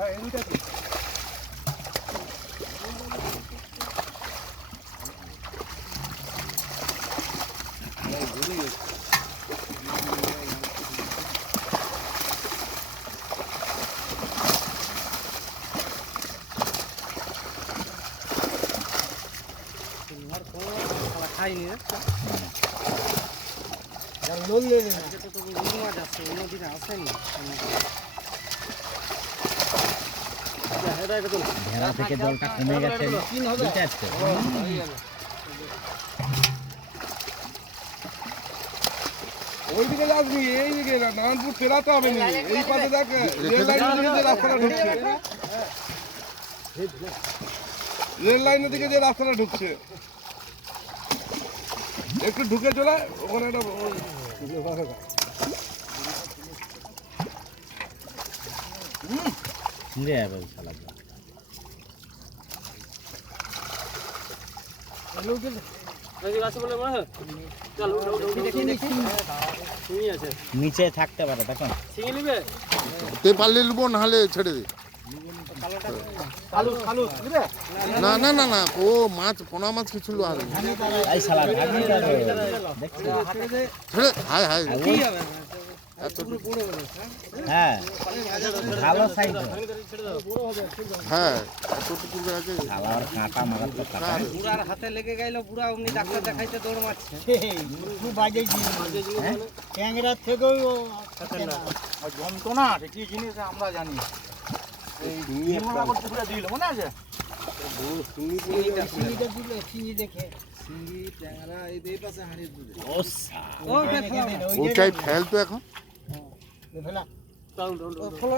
হ্যাঁ এই দুইটা কি খাইনি লোক নেই তো মাছ আছে নদীতে আসেনি ভেড়া থেকে জলটা কমে গেছে বুঝতে পারছো? ওইদিকে যাসনি এইদিকে নারায়ণপুর পেরাতে হবে না এই পাশে দেখ রেল লাইনের দিকে যে রাস্তাটা ঢুকছে রেল লাইনের দিকে যে রাস্তাটা ঢুকছে একটু ঢুকে চলে ওখানে একটা নিচে থাকতে পারে দেখো তুই পারলে নেবো নাহলে ছেড়ে দে না না না না ও মাছ পোনা মাছ কিছু আর ছেড়ে হায় হায় হ্যাঁ ভালো সাইজ হ্যাঁ এতটুকু আছে আর কাঁটা মারাতে বুড়ার হাতে লেগে গেল বুড়া অমনি ডাক্তার দেখাইতে দৌড় মারছে ট্যাংরার থেকেও যন্ত্রণা কি জিনিস আমরা জানি এই পুরো দিল মনে আছে চিনি দেখে চিংড়ি ট্যাংরা এই পাশে হাঁড়ি দুধ ওটাই ফেল তো এখন ফেলা ফলো